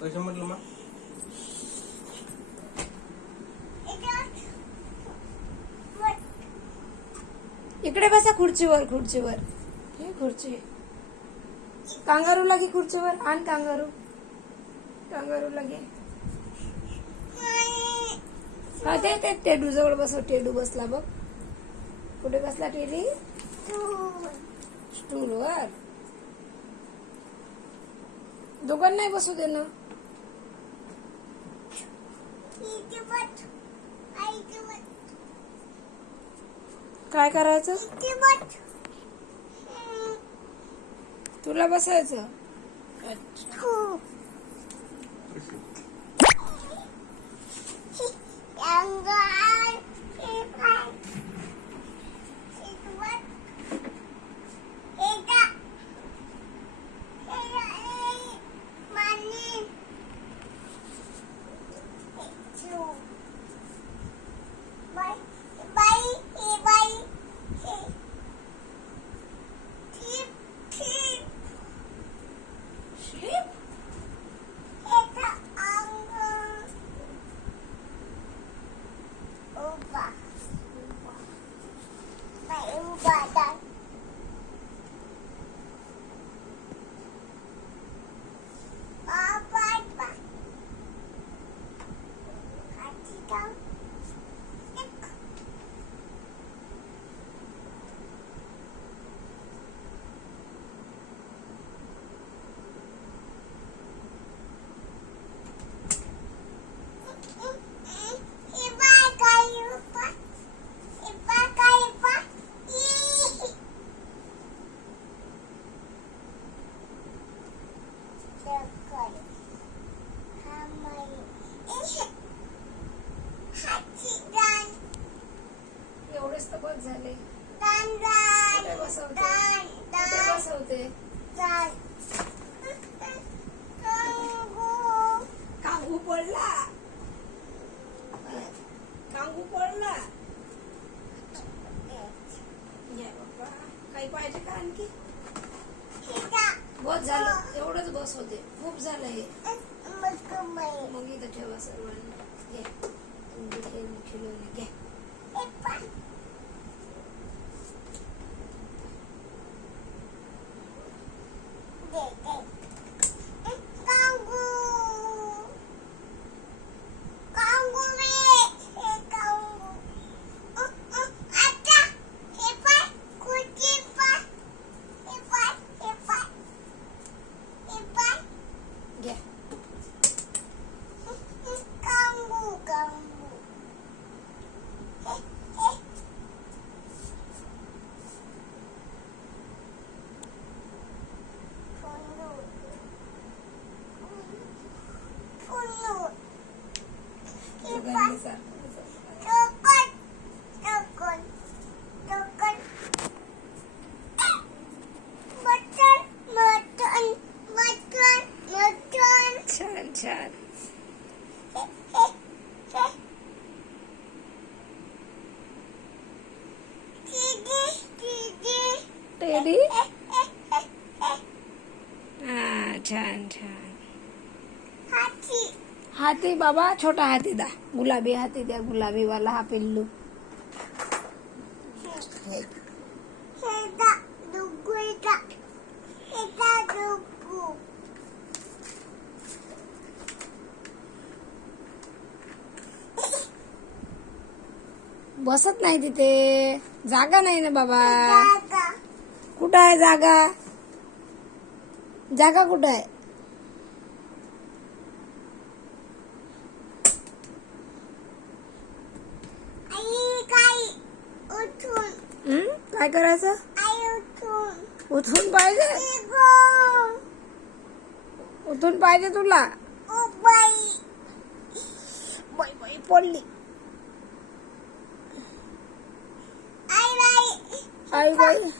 पैसे म्हटलं मग इकडे बसा खुर्चीवर खुर्चीवर. हे खुर्ची कांगारू लागे खुर्चीवर. आण कांगारू. कांगारू लागे. हा ते टेडू जवळ बसव. टेडू बसला बघ. कुठे बसला टेडी? स्टूल वर. दोघांना नाही बसू दे ना. काय करायचं? तुला बसायचं. एवढेच तर बस झाले. कुठे बसवते? कांगू पडला. कांगू पडला. काही पाहिजे का आणखी? बस झालं. एवढंच बस होते. खूप झालं हे. मग इथं ठेवा सर्वांना. घे खिलवणे घे. छान छान. टेडी. छान छान. हाती बाबा. छोटा हाती दा. गुलाबी हाती द्या. गुलाबी वाला हा पिल्लू. बसत नाही तिथे. जागा नाही ना बाबा. कुठं आहे जागा? जागा कुठं आहे? काय करायचं? उठून पाहिजे. उठून पाहिजे तुला. बाई बाई पडली. आई बाई.